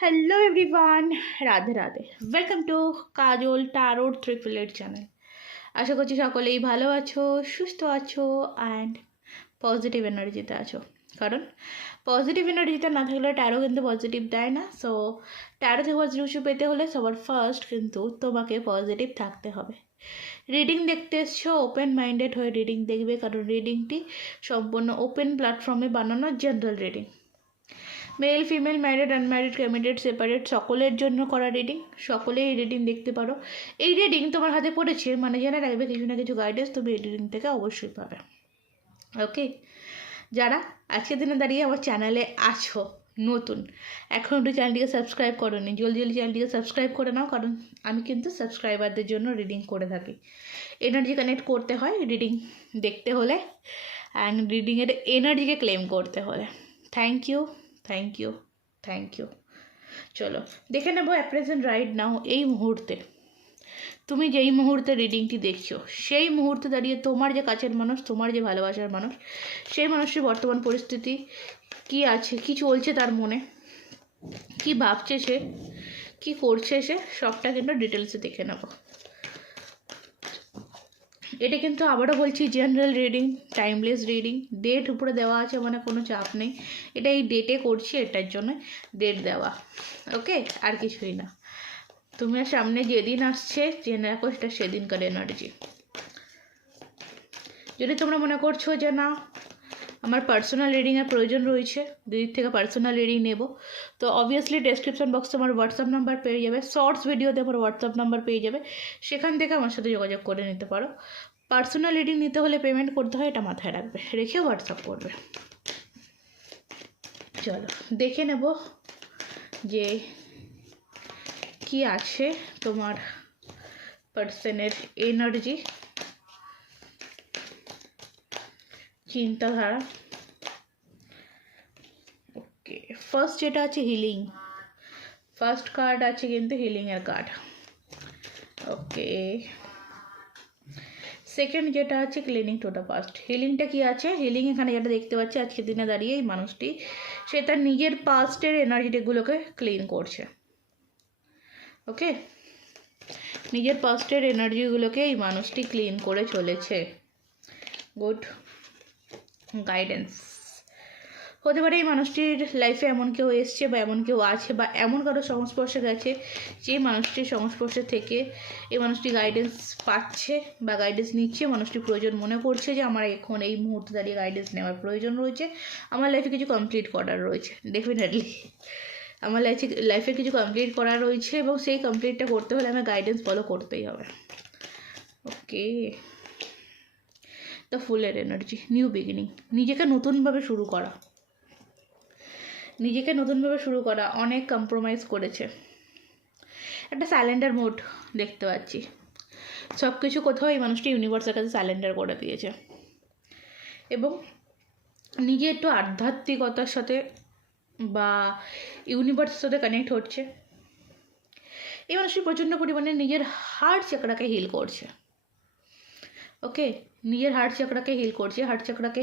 Hello everyone, Radhe Radhe. Welcome to Kajal টারোর triple eight channel. আশা করছি সকলেই ভালো আছো, সুস্থ আছো অ্যান্ড পজিটিভ এনার্জিতে আছো। কারণ পজিটিভ এনার্জিতে না থাকলে ট্যারো কিন্তু পজিটিভ দেয় না। সো ট্যারো থেকে পজিটিভ কিছু পেতে হলে সবার ফার্স্ট কিন্তু তোমাকে পজিটিভ থাকতে হবে। রিডিং দেখতে এসছো, ওপেন মাইন্ডেড হয়ে রিডিং দেখবে, কারণ রিডিংটি সম্পূর্ণ ওপেন প্ল্যাটফর্মে বানানো general reading. Male, female, married, unmarried, committed, separate সকলের জন্য করা রিডিং। সকলেই এই রিডিং দেখতে পারো। এই রিডিং তোমার হাতে পড়েছে মানে জেনে রাখবে কিছু না কিছু গাইডেন্স তুমি এই রিডিং থেকে অবশ্যই পাবে। ওকে, যারা আজকের দিনে দাঁড়িয়ে আমার চ্যানেলে আছো নতুন, এখন একটু চ্যানেলটিকে সাবস্ক্রাইব করো নি, জলদি জলদি চ্যানেলটিকে সাবস্ক্রাইব করে নাও, কারণ আমি কিন্তু সাবস্ক্রাইবারদের জন্য রিডিং করে থাকি। এনার্জি কানেক্ট করতে হয় রিডিং দেখতে হলে, অ্যান্ড রিডিংয়ের এনার্জিকে ক্লেম করতে হলে। Thank you, thank you, thank you. চলো দেখে নেবো অ্যাট প্রেজেন্ট রাইট নাও, এই মুহূর্তে তুমি যেই মুহূর্তে রিডিংটি দেখছো সেই মুহূর্তে দাঁড়িয়ে তোমার যে কাছের মানুষ, তোমার যে ভালোবাসার মানুষ, সেই মানুষের বর্তমান পরিস্থিতি কি আছে, কি চলছে তার মনে, কি ভাবছে সে, কি করছে সে, সবটা কিন্তু ডিটেলসে দেখে নেবো। এটা কিন্তু আবারও বলছি general reading, timeless reading. Date উপরে দেওয়া আছে মানে কোনো চাপ নেই, এটা এই ডেটে করছি, এটার জন্য ডেট দেওয়া। ওকে, আর কিছুই না। তুমি সামনে যেদিন আসছে জেনে রাখো সেটা সেদিনকার এনার্জি। যদি তোমরা মনে করছো যে না আমার পার্সোনাল রিডিংয়ের প্রয়োজন রয়েছে, দিদির থেকে পার্সোনাল রিডিং নেব, তো অবভিয়াসলি ডেসক্রিপশন বক্সে আমার হোয়াটসঅ্যাপ নাম্বার পেয়ে যাবে, শর্টস ভিডিওতে আমার হোয়াটসঅ্যাপ নাম্বার পেয়ে যাবে, সেখান থেকে আমার সাথে যোগাযোগ করে নিতে পারো। পার্সোনাল রিডিং নিতে হলে পেমেন্ট করতে হয়, এটা মাথায় রাখবে, রেখে হোয়াটসঅ্যাপ করবে। চলো দেখে নেব যে কি আছে তোমার পার্সনের এনার্জি, চিন্তাধারা। ওকে, ফার্স্ট যেটা আছে হিলিং, ফার্স্ট কার্ড আছে কিন্তু হিলিংয়ের কার্ড। ওকে, সেকেন্ড যেটা আছে ক্লিনিং টু দ্য পাস্ট। হিলিংটা কি আছে? হিলিং এখানে যেটা দেখতে পাচ্ছি আজকের দিনে দাঁড়িয়ে এই মানুষটি সে তার নিজের পাস্টের এনার্জিগুলোকে ক্লিন করছে। ওকে, নিজের পাস্টের এনার্জিগুলোকে এই মানুষটি ক্লিন করে চলেছে। Good guidance. হতে পারে এই মানুষটির লাইফে এমন কেউ এসছে বা এমন কেউ আছে বা এমন কারো সংস্পর্শে গেছে যে মানুষটির সংস্পর্শে থেকে এই মানুষটি গাইডেন্স পাচ্ছে বা গাইডেন্স নিচ্ছে। মানুষটি প্রয়োজন মনে করছে যে আমার এখন এই মুহূর্তে দাঁড়িয়ে গাইডেন্স নেওয়ার প্রয়োজন রয়েছে, আমার লাইফে কিছু কমপ্লিট করার রয়েছে। ডেফিনেটলি আমার লাইফে কিছু কমপ্লিট করার রয়েছে এবং সেই কমপ্লিটটা করতে হলে আমার গাইডেন্স ফলো করতেই হবে। ওকে, দ্য ফুলের এনার্জি, নিউ বিগিনিং, নিজেকে নতুনভাবে শুরু করা, নিজেকে নতুনভাবে শুরু করা। অনেক কম্প্রোমাইজ করেছে, একটা স্যালেন্ডার মোড দেখতে পাচ্ছি। সব কিছু কোথাও এই মানুষটি ইউনিভার্সের কাছে স্যালেন্ডার করে দিয়েছে এবং নিজে একটু আধ্যাত্মিকতার সাথে বা ইউনিভার্সের সাথে কানেক্ট হচ্ছে। এই মানুষটি প্রচণ্ড পরিমাণে নিজের হার্ট চাকরাকে হিল করছে। ওকে, নিজের হার্ট চাকরাকে হিল করছে, হার্ট চাকরাকে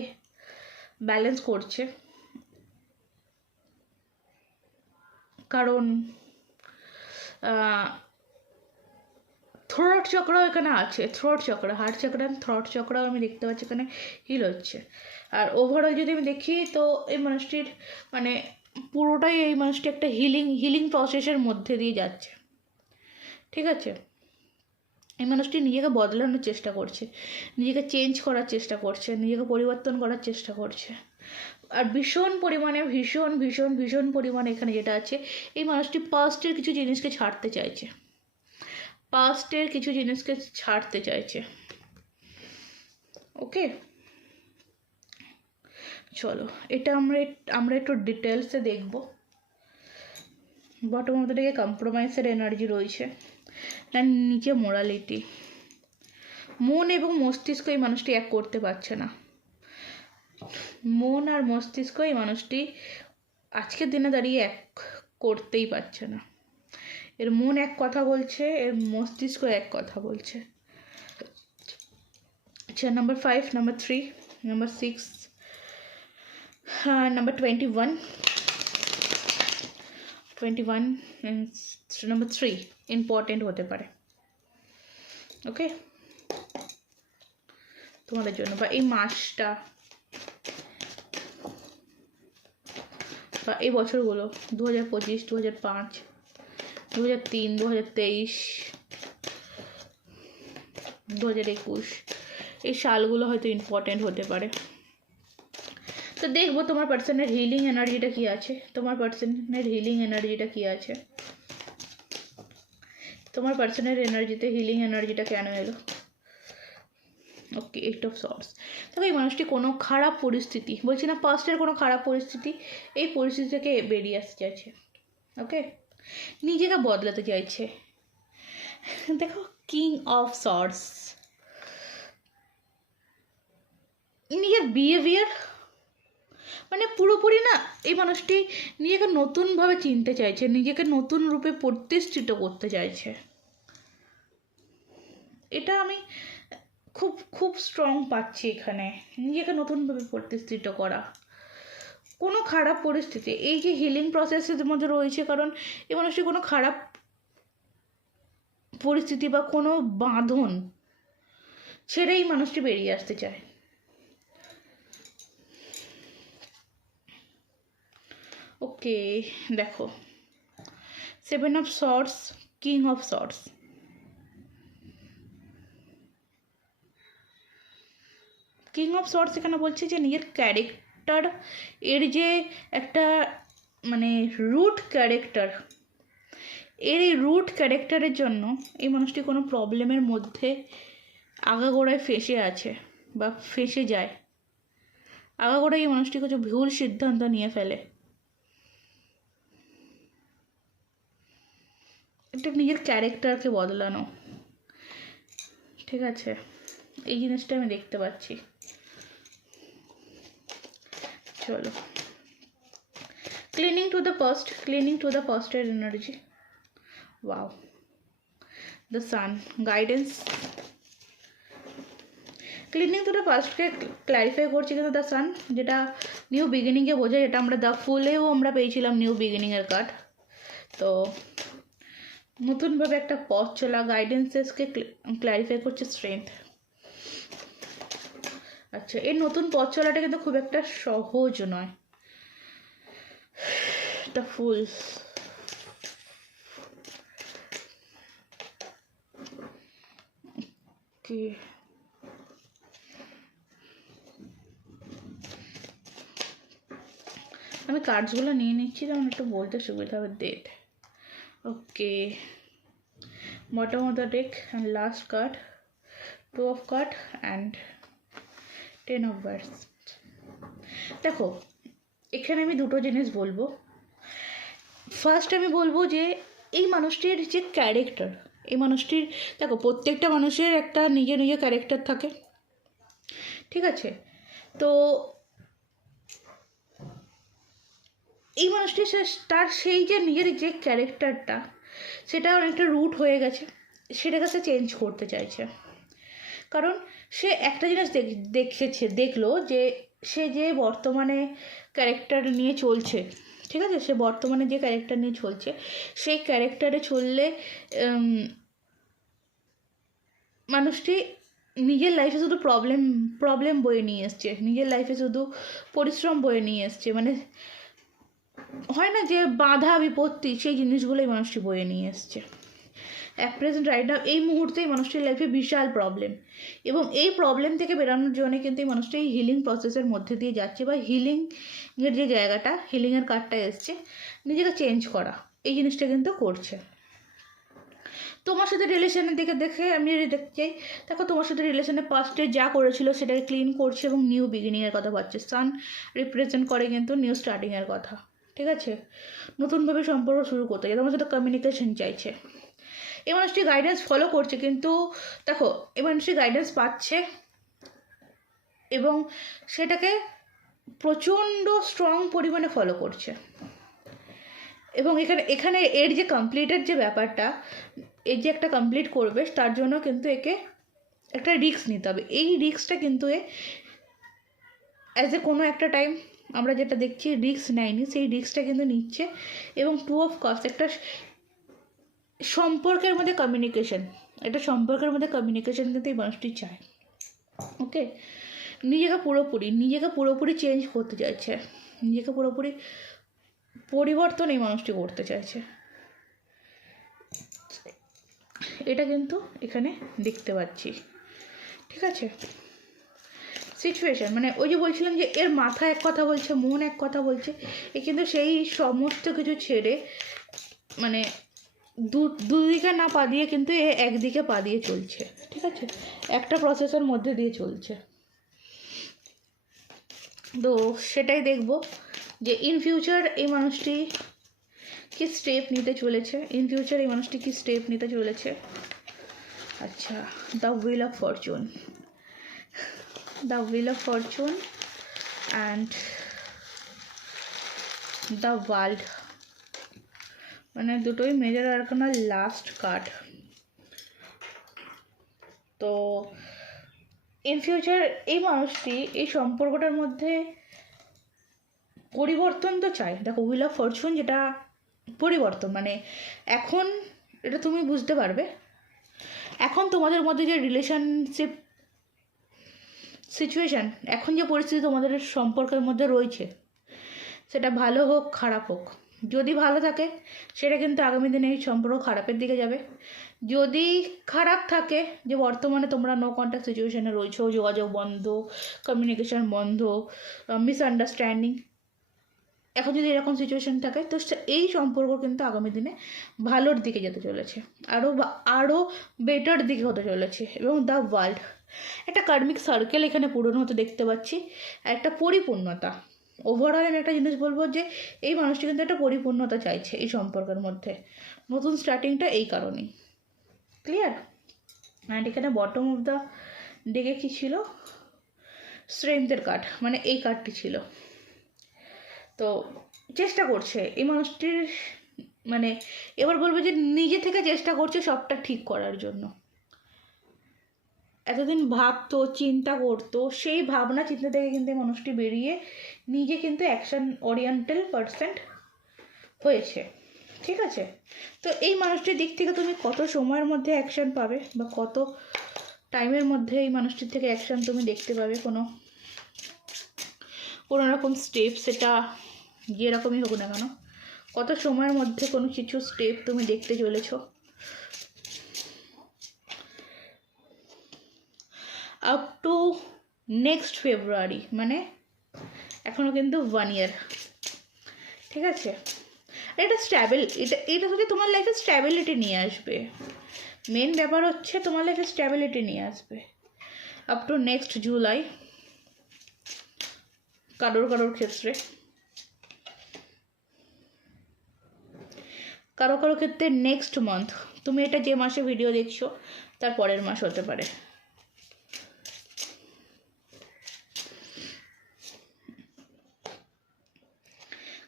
ব্যালেন্স করছে, কারণ থ্রোট চক্রাও এখানে আছে। থ্রোট চক্র, হার্ট চক্র অ্যান্ড থ্রোট চক্রাও আমি দেখতে পাচ্ছি এখানে হিল হচ্ছে। আর ওভারঅল যদি আমি দেখি তো এই মানুষটির মানে পুরোটাই এই মানুষটি একটা হিলিং প্রসেসের মধ্যে দিয়ে যাচ্ছে। ঠিক আছে, এই মানুষটি নিজেকে বদলানোর চেষ্টা করছে, নিজেকে চেঞ্জ করার চেষ্টা করছে, নিজেকে পরিবর্তন করার চেষ্টা করছে। আর ভীষণ পরিমাণে ভীষণ ভীষণ ভীষণ পরিমাণে এখানে যেটা আছে, এই মানুষটি পাস্টের কিছু জিনিসকে ছাড়তে চাইছে, পাস্টের কিছু জিনিসকে ছাড়তে চাইছে। ওকে, চলো এটা আমরা একটু ডিটেলসে দেখব। বটম অফ দ্য ডে কম্প্রোমাইজের এনার্জি রয়েছে, তার নিচে মোরালিটি। মন এবং মস্তিষ্ক এই মানুষটি এক করতে পারছে না, মন আর মস্তিষ্ক এই মানুষটি আজকের দিনে দাঁড়িয়ে এক করতেই পারছে না। এর মন এক কথা বলছে, এর মস্তিষ্ক এক কথা বলছে। আচ্ছা, number 5, number 3, number 6, number 21, 21 number 3 important হতে পারে। ওকে, তোমাদের জন্য বা এই মাসটা বা এই বছরগুলো 2025, 2005, 2003, 2023, 2021 এই সালগুলো হয়তো ইম্পর্টেন্ট হতে পারে। তো দেখবো তোমার পার্সনের হিলিং এনার্জিটা কী আছে, তোমার পার্সনের হিলিং এনার্জিটা কী আছে, তোমার পার্সনের এনার্জিতে হিলিং এনার্জিটা কেন এলো। ওকে, 8 অফ সর্টস। দেখো এই মানুষটি কোনো খারাপ পরিস্থিতি, বলছি না পাস্টের কোনো খারাপ পরিস্থিতি, এই পরিস্থিতি থেকে বেরিয়ে আসতে চাইছে। ওকে, নিজেকে বদলাতে চাইছে। দেখো কিং অফ সর্টস, নিজের বিহেভিয়ার মানে পুরোপুরি না, এই মানুষটি নিজেকে নতুনভাবে চিনতে চাইছে, নিজেকে নতুন রূপে প্রতিষ্ঠিত করতে চাইছে। এটা আমি খুব খুব স্ট্রং পাচ্ছি এখানে, নিজেকে নতুনভাবে প্রতিষ্ঠিত করা। কোনো খারাপ পরিস্থিতি, এই যে হিলিং প্রসেসের মধ্যে রয়েছে, কারণ এই মানুষটি কোনো খারাপ পরিস্থিতি বা কোনো বাঁধন ছেড়ে এই মানুষটি বেরিয়ে আসতে চায়। ওকে, দেখো 7 of sorts, king of sorts. King of sorts এখানে বলছে যে নিজের ক্যারেক্টার, এর যে একটা মানে রুট ক্যারেক্টার, এই রুট ক্যারেক্টারের জন্য এই মানুষটি কোনো প্রবলেমের মধ্যে আগাগোড়ায় ফেঁসে আছে বা ফেঁসে যায়। আগাগোড়ায় এই মানুষটি কিছু ভুল সিদ্ধান্ত নিয়ে ফেলে। এটা নিজের ক্যারেক্টারকে বদলানো, ঠিক আছে, এই জিনিসটা আমি দেখতে পাচ্ছি। চলো, cleaning to the past, cleaning to the পাস্টের energy. Wow, the sun guidance. Cleaning to the পাস্টকে ক্ল্যারিফাই করছি, কিন্তু দ্য সান যেটা নিউ বিগিনিংকে বোঝায়, এটা আমরা দ্য ফুলেও আমরা পেয়েছিলাম নিউ বিগিনিংয়ের কার্ড। তো নতুনভাবে একটা পথ চলা, গাইডেন্সেসকে ক্ল্যারিফাই করছে স্ট্রেংথ। আচ্ছা, এই নতুন পথ চলাটা কিন্তু খুব একটা সহজ নয়। দ্য ফুল, ওকে, আমি কার্ডসগুলো নিয়ে নিচ্ছি, তখন একটু বলতে সুবিধা হবে। Date, okay, bottom of the deck and last card, 2 of card and 10 of birds. দেখো এখানে আমি দুটো জিনিস বলবো। ফার্স্ট আমি বলবো যে এই মানুষটির যে ক্যারেক্টার, এই মানুষটির, দেখো প্রত্যেকটা মানুষের একটা নিজের নিজের ক্যারেক্টার থাকে, ঠিক আছে। তো এই মানুষটি তার সেই যে নিজের যে ক্যারেক্টারটা, সেটা অনেকটা রুট হয়ে গেছে, সেটাকে সে চেঞ্জ করতে চাইছে। কারণ সে একটা জিনিস দেখলো যে সে যে বর্তমানে ক্যারেক্টার নিয়ে চলছে, ঠিক আছে, সে বর্তমানে যে ক্যারেক্টার নিয়ে চলছে, সেই ক্যারেক্টারে চললে মানুষটি নিজের লাইফে শুধু প্রবলেম বয়ে নিয়ে এসছে, নিজের লাইফে শুধু পরিশ্রম বয়ে নিয়ে এসছে, মানে হয় না যে বাধা বিপত্তি, সেই জিনিসগুলোই মানুষটি বয়ে নিয়ে এসছে। অ্যাট প্রেজেন্ট রাইট নাও এই মুহূর্তেই মানুষটির লাইফে বিশাল প্রবলেম, এবং এই প্রবলেম থেকে বেরোনোর জন্য কিন্তু এই মানুষটা এই হিলিং প্রসেসের মধ্যে দিয়ে যাচ্ছে, বা হিলিংয়ের যে জায়গাটা, হিলিংয়ের কার্ডটা এসছে, নিজেকে চেঞ্জ করা, এই জিনিসটা কিন্তু করছে। তোমার সাথে রিলেশনের দিকে দেখে আমি যদি দেখতে চাই, দেখো তোমার সাথে রিলেশনে পাস্টে যা করেছিল সেটাকে ক্লিন করছে এবং নিউ বিগিনিংয়ের কথা পাচ্ছে। সান রিপ্রেজেন্ট করে কিন্তু নিউ স্টার্টিংয়ের কথা, ঠিক আছে, নতুনভাবে সম্পর্ক শুরু করতে চাই, তোমার সাথে কমিউনিকেশন চাইছে। এই মানুষটি গাইডেন্স ফলো করছে, কিন্তু দেখো এই মানুষটি গাইডেন্স পাচ্ছে এবং সেটাকে প্রচণ্ড স্ট্রং পরিমাণে ফলো করছে। এবং এখানে এর যে কমপ্লিটের যে ব্যাপারটা, এর যে একটা কমপ্লিট করবে, তার জন্য কিন্তু একে একটা রিস্ক নিতে হবে। এই রিস্কটা কিন্তু অ্যাজ এ কোনো একটা টাইম আমরা যেটা দেখছি রিস্ক নেয়নি, সেই রিস্কটা কিন্তু নিচ্ছে। এবং 2 অফ কাপস একটা সম্পর্কের মধ্যে কমিউনিকেশন, এটা সম্পর্কের মধ্যে কমিউনিকেশন কিন্তু এই মানুষটি চায়। ওকে, নিজেকে পুরোপুরি চেঞ্জ করতে চাইছে, নিজেকে পুরোপুরি পরিবর্তন এই মানুষটি করতে চাইছে, এটা কিন্তু এখানে দেখতে পাচ্ছি। ঠিক আছে, সিচুয়েশান মানে ওই যে বলছিলাম যে এর মাথা এক কথা বলছে, মন এক কথা বলছে, এ কিন্তু সেই সমস্ত কিছু ছেড়ে মানে দুদিকে না পা দিয়ে কিন্তু এ একদিকে পা দিয়ে চলছে। ঠিক আছে, একটা প্রসেসের মধ্যে দিয়ে চলছে। তো সেটাই দেখব যে ইন ফিউচার এই মানুষটি কি স্টেপ নিতে চলেছে, আচ্ছা, the wheel of Fortune and the world, মানে দুটোই মেজর আরকানার লাস্ট কার্ড। তো ইন ফিউচার এই মানুষটি এই সম্পর্কটার মধ্যে পরিবর্তন তো চায়। দেখো হুইল অফ ফরচুন যেটা পরিবর্তন, মানে এখন এটা তুমি বুঝতে পারবে, এখন তোমাদের মধ্যে যে রিলেশনশিপ সিচুয়েশান, এখন যে পরিস্থিতি তোমাদের সম্পর্কের মধ্যে রয়েছে, সেটা ভালো হোক খারাপ হোক, যদি ভালো থাকে সেটা কিন্তু আগামী দিনে এই সম্পর্ক খারাপের দিকে যাবে। যদি খারাপ থাকে, যে বর্তমানে তোমরা নো কন্ট্যাক্ট সিচুয়েশানে রয়েছো, যোগাযোগ বন্ধ, কমিউনিকেশান বন্ধ, মিসআন্ডারস্ট্যান্ডিং, এখন যদি এরকম সিচুয়েশান থাকে তো এই সম্পর্ক কিন্তু আগামী দিনে ভালোর দিকে যেতে চলেছে, আরও বেটার দিকে হতে চলেছে। এবং দ্য ওয়ার্ল্ড, একটা কার্মিক সার্কেল এখানে পূরণ হতে দেখতে পাচ্ছি, একটা পরিপূর্ণতা। ওভারঅল আমি একটা জিনিস বলবো যে এই মানুষটি কিন্তু একটা পরিপূর্ণতা চাইছে এই সম্পর্কের মধ্যে, নতুন স্টার্টিংটা এই কারণেই। ক্লিয়ার? অ্যান্ড এখানে বটম অফ দ্য ডেকে কী ছিল, স্ট্রেংথের কার্ড, মানে এই কার্ডটি ছিল। তো চেষ্টা করছে এই মানুষটির, মানে এবার বলবো যে নিজে থেকে চেষ্টা করছে সবটা ঠিক করার জন্য। এতদিন ভাবতো, চিন্তা করতো, সেই ভাবনা চিন্তা থেকে কিন্তু এই মানুষটি বেরিয়ে নিজে কিন্তু অ্যাকশন ওরিয়েন্টাল পার্সন হয়েছে। ঠিক আছে, তো এই মানুষটির দিক থেকে তুমি কত সময়ের মধ্যে অ্যাকশন পাবে, বা কত টাইমের মধ্যে এই মানুষটির থেকে অ্যাকশন তুমি দেখতে পাবে, কোনো রকম স্টেপ, সেটা যেরকমই হোক না কেন, কত সময়ের মধ্যে কোনো কিছু স্টেপ তুমি দেখতে চলেছো। আপ টু নেক্সট ফেব্রুয়ারি, মানে এখনও কিন্তু 1 ইয়ার। ঠিক আছে, এটা এটা হচ্ছে তোমার লাইফে স্ট্যাবিলিটি নিয়ে আসবে। মেন ব্যাপার হচ্ছে তোমার লাইফে স্ট্যাবিলিটি নিয়ে আসবে আপ টু নেক্সট জুলাই, কারোর ক্ষেত্রে, কারো ক্ষেত্রে নেক্সট মান্থ, তুমি এটা যে মাসে ভিডিও দেখছো তার পরের মাস হতে পারে।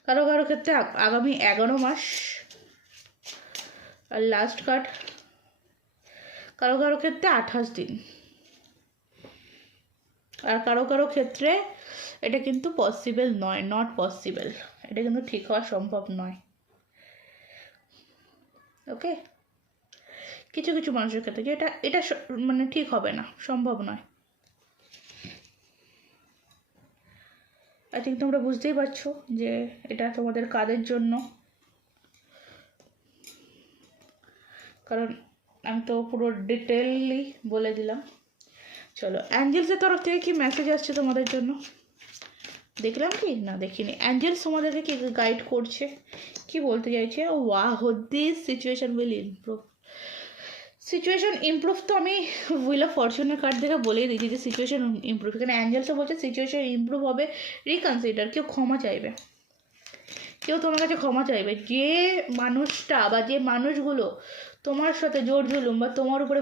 কারো ক্ষেত্রে আগামী 11 মাস। আর লাস্ট কার্ড কারো ক্ষেত্রে 28 দিন। আর কারো ক্ষেত্রে এটা কিন্তু পসিবল নয়, নট পসিবল, এটা কিন্তু ঠিক হওয়া সম্ভব নয়। ওকে, কিছু মানুষের ক্ষেত্রে যে এটা মানে ঠিক হবে না, সম্ভব নয়। আই থিঙ্ক তোমরা বুঝতেই পারছো যে এটা তোমাদের কাদের জন্য, কারণ আমি তো পুরো ডিটেইলি বলে দিলাম। চলো, অ্যাঞ্জেলসের তরফ থেকে কি মেসেজ আসছে তোমাদের জন্য দেখলাম কি না, দেখিনি। অ্যাঞ্জেলস তোমাদেরকে কি গাইড করছে, কি বলতে চাইছে? ওয়াহ, this situation will improve. Situation improve তো আমি হুইল অফ ফরচুনের কার্ড থেকে বলেই দিয়েছি যে সিচুয়েশন ইমপ্রুভ। এখানে অ্যাঞ্জেলসও বলছে সিচুয়েশন ইমপ্রুভ হবে, রিকনসিডার, কেউ ক্ষমা চাইবে, কেউ তোমার কাছে ক্ষমা চাইবে। যে মানুষটা বা যে মানুষগুলো তোমার সাথে জোর জুলুম বা তোমার উপরে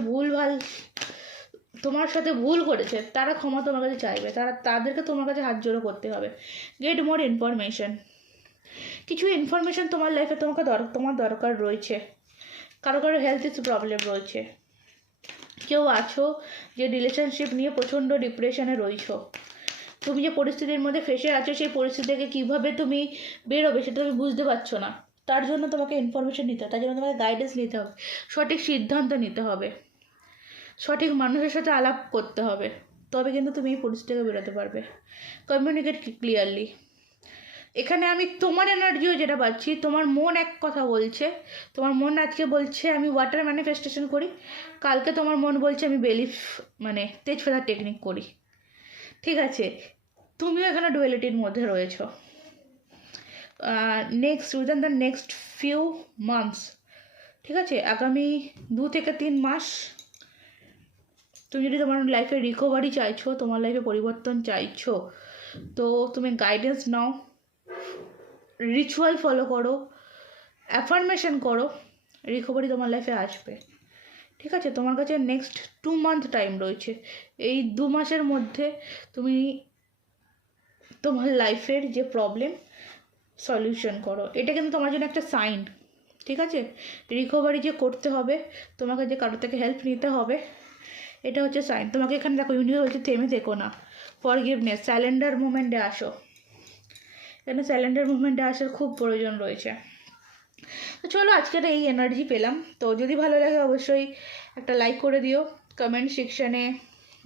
তোমার সাথে ভুল করেছে, তারা ক্ষমা তোমার কাছে চাইবে, তাদেরকে তোমার কাছে হাত জোড়ো করতে হবে। গেট মোর ইনফরমেশন, কিছু ইনফরমেশন তোমার লাইফে তোমার দরকার রয়েছে। কারো হেলথ ইস্যু প্রবলেম রয়েছে, কেউ আছো যে রিলেশনশিপ নিয়ে প্রচণ্ড ডিপ্রেশনে রয়েছো, তুমি যে পরিস্থিতির মধ্যে ফেসে আছো সেই পরিস্থিতি থেকে কীভাবে তুমি বেরোবে সেটা তুমি বুঝতে পারছো না, তার জন্য তোমাকে ইনফরমেশন নিতে হবে, তার জন্য তোমাকে গাইডেন্স নিতে হবে, সঠিক সিদ্ধান্ত নিতে হবে, সঠিক মানুষের সাথে আলাপ করতে হবে, তবে কিন্তু তুমি এই পরিস্থিতি থেকে বেরোতে পারবে। Communicate clearly. এখানে আমি তোমার এনার্জিও যেটা পাচ্ছি, তোমার মন এক কথা বলছে, তোমার মন আজকে বলছে আমি ওয়াটার ম্যানিফেস্টেশন করি, কালকে তোমার মন বলছে আমি বেলিফ মানে তেজপাতার টেকনিক করি। ঠিক আছে, তুমিও এখানে ডুয়ালিটির মধ্যে রয়েছো। Next within the next few months, ঠিক আছে, আগামী 2 থেকে 3 মাস তুমি যদি তোমার লাইফে রিকভারি চাইছো, তোমার লাইফে পরিবর্তন চাইছো, তো তুমি গাইডেন্স নাও, রিচুয়াল ফলো করো, অ্যাফার্মেশন করো, রিকভারি তোমার লাইফে আসবে। ঠিক আছে, তোমার কাছে নেক্সট 2 মান্থ টাইম রয়েছে। এই 2 মাসের মধ্যে তুমি তোমার লাইফের যে প্রবলেম সলিউশন করো। এটা কিন্তু তোমার জন্য একটা সাইন। ঠিক আছে, রিকভারি যে করতে হবে, তোমাকে যে কারোর থেকে হেল্প নিতে হবে, এটা হচ্ছে সাইন। তোমাকে এখানে দেখো ইউনিভার্স বলছে থেমে থেকো না, ফরগিভনেস, স্যালেন্ডার মুভমেন্টে আসো। এখানে স্যালেন্ডার মুভমেন্টে আসার খুব প্রয়োজন রয়েছে। তো চলো, আজকের এই এনার্জি পেলাম। তো যদি ভালো লাগে অবশ্যই একটা লাইক করে দিও। কমেন্ট সেকশানে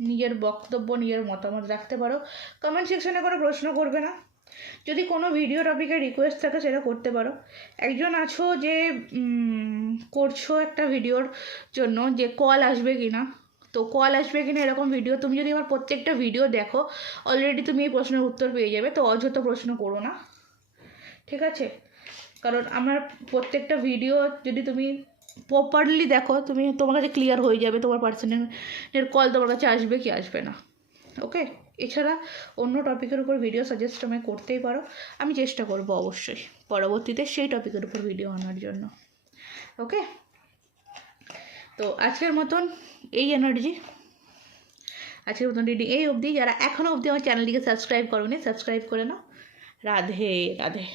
নিজের বক্তব্য, নিজের মতামত রাখতে পারো। কমেন্ট সেকশানে কোনো প্রশ্ন করবে না। যদি কোনো ভিডিও টপিকের রিকোয়েস্ট থাকে সেটা করতে পারো। একজন আছো যে করছো একটা ভিডিওর জন্য যে কল আসবে কি না, তো কল আসবে কি না এরকম ভিডিও, তুমি যদি আমার প্রত্যেকটা ভিডিও দেখো অলরেডি তুমি এই প্রশ্নের উত্তর পেয়ে যাবে। তো অযথা প্রশ্ন করো না, ঠিক আছে? কারণ আমার প্রত্যেকটা ভিডিও যদি তুমি প্রপারলি দেখো, তোমার কাছে ক্লিয়ার হয়ে যাবে তোমার পার্সনের কল তোমার কাছে আসবে কি আসবে না। ওকে, এছাড়া অন্য টপিকের উপর ভিডিও সাজেস্ট আমি করতেই পারো, আমি চেষ্টা করব অবশ্যই পরবর্তীতে সেই টপিকের উপর ভিডিও আনার জন্য। ওকে, তো আজকের মতন এই এনার্জি, আজকের মতন রিডিং এই অবধি। যারা এখনও অবধি আমার চ্যানেলটিকে সাবস্ক্রাইব করোনি, সাবস্ক্রাইব করে নাও। রাধে রাধে।